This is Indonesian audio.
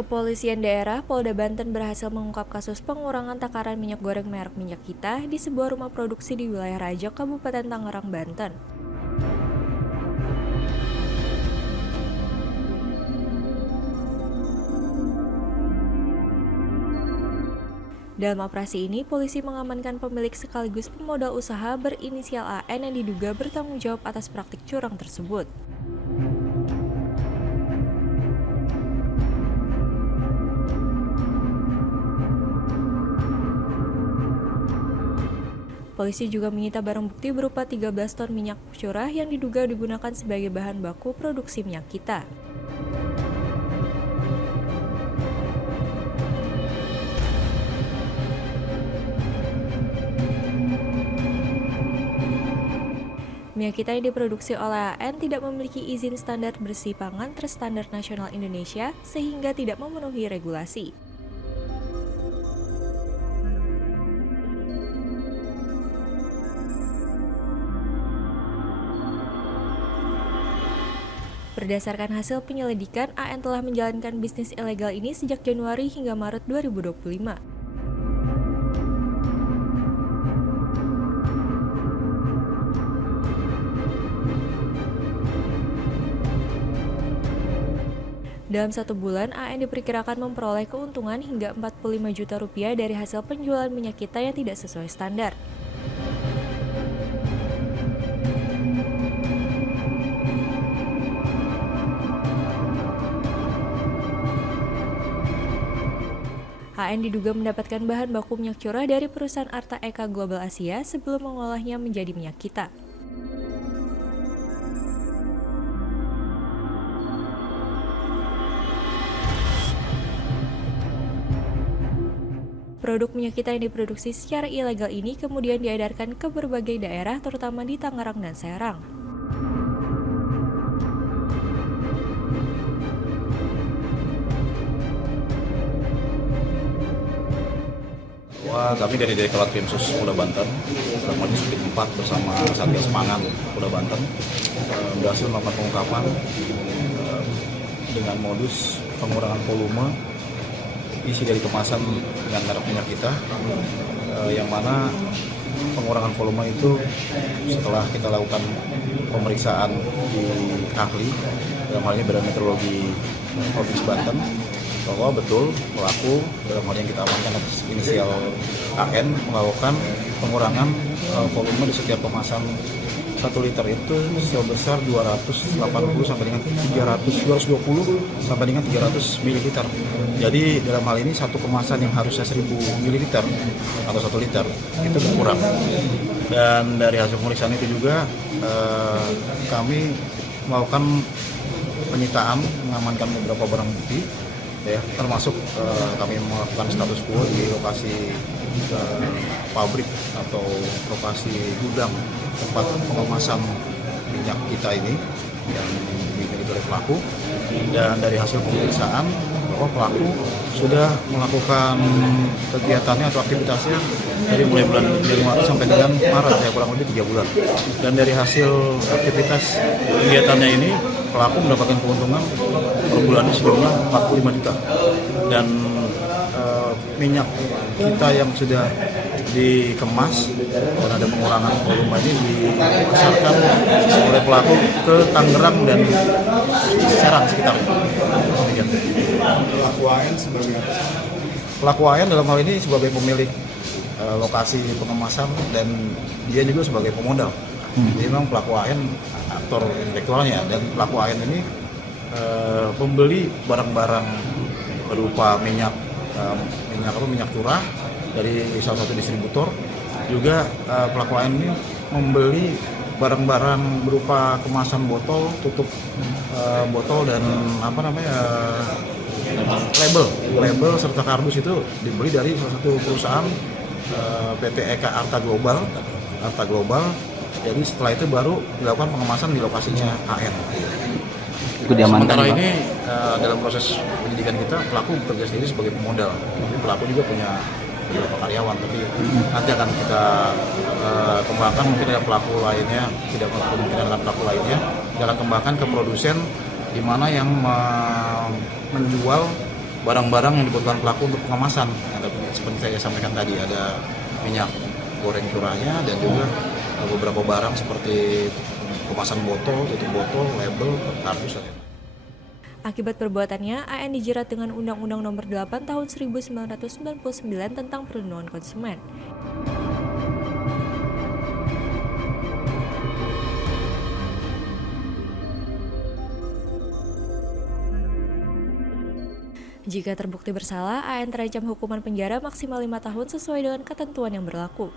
Kepolisian daerah Polda Banten berhasil mengungkap kasus pengurangan takaran minyak goreng merek Minyak Kita di sebuah rumah produksi di wilayah Rajak, Kabupaten Tangerang, Banten. Dalam operasi ini, polisi mengamankan pemilik sekaligus pemodal usaha berinisial AN yang diduga bertanggung jawab atas praktik curang tersebut. Polisi juga menyita barang bukti berupa 13 ton minyak curah yang diduga digunakan sebagai bahan baku produksi Minyak Kita. Minyak Kita yang diproduksi oleh AN tidak memiliki izin standar bersih pangan terstandar nasional Indonesia sehingga tidak memenuhi regulasi. Berdasarkan hasil penyelidikan, AN telah menjalankan bisnis ilegal ini sejak Januari hingga Maret 2025. Dalam 1 bulan, AN diperkirakan memperoleh keuntungan hingga 45 juta rupiah dari hasil penjualan Minyak Kita yang tidak sesuai standar. AN diduga mendapatkan bahan baku minyak curah dari perusahaan Arta Eka Global Asia sebelum mengolahnya menjadi Minyak Kita. Produk Minyak Kita yang diproduksi secara ilegal ini kemudian diedarkan ke berbagai daerah terutama di Tangerang dan Serang. Kami dari Direktorat Krimsus Polda Banten, Komando Subdit 4 bersama Satgas Pangan Polda Banten berhasil melakukan pengungkapan dengan modus pengurangan volume isi dari kemasan dengan merek Minyak Kita, yang mana pengurangan volume itu setelah kita lakukan pemeriksaan di ahli, dalam hal ini Badan Meteorologi Provinsi Banten, bahwa betul pelaku dalam hal yang kita amankan atas inisial AN melakukan pengurangan volume di setiap kemasan 1 liter itu sebesar 280 sampai dengan 220 sampai dengan 300 ml. Jadi dalam hal ini satu kemasan yang harusnya 1000 ml atau 1 liter itu berkurang. Dan dari hasil pemeriksaan itu juga kami melakukan penyitaan, mengamankan beberapa barang bukti, ya, termasuk kami melakukan status quo di lokasi pabrik atau lokasi gudang tempat pengemasan Minyak Kita ini yang dimiliki oleh pelaku. Dan dari hasil pemeriksaan bahwa pelaku sudah melakukan kegiatannya atau aktivitasnya dari mulai bulan Januari sampai dengan Maret, ya kurang lebih 3 bulan. Dan dari hasil aktivitas kegiatannya ini pelaku mendapatkan keuntungan per bulannya sejumlah 45 juta. Dan Minyak Kita yang sudah dikemas dan ada pengurangan volume ini dipasarkan oleh pelaku ke Tangerang dan Serang sekitarnya. Pelaku AN sebagai apa? Pelaku AN dalam hal ini sebagai pemilik lokasi pengemasan dan dia juga sebagai pemodal. Jadi memang pelaku AN aktor intelektualnya, dan pelaku AN ini membeli barang-barang berupa minyak curah dari salah satu distributor. Juga pelaku AN ini membeli barang-barang berupa kemasan botol, tutup botol dan label serta kardus itu dibeli dari salah satu perusahaan PT Eka Arta Global. Jadi setelah itu baru dilakukan pengemasan di lokasinya AN. Sementara ini dalam proses penyidikan kita, pelaku bekerja sendiri sebagai pemodal. Jadi pelaku juga punya beberapa karyawan, tapi nanti akan kita kembangkan, mungkin ada pelaku lainnya, tidak kemungkinan ada pelaku lainnya, kita akan kembangkan ke produsen di mana yang menjual barang-barang yang dibutuhkan pelaku untuk pengemasan. Ada, seperti saya sampaikan tadi, ada minyak goreng curahnya dan juga beberapa barang seperti kemasan botol, tutup botol, label, kardus. Akibat perbuatannya, AN dijerat dengan Undang-Undang Nomor 8 Tahun 1999 tentang Perlindungan Konsumen. Jika terbukti bersalah, AN terancam hukuman penjara maksimal 5 tahun sesuai dengan ketentuan yang berlaku.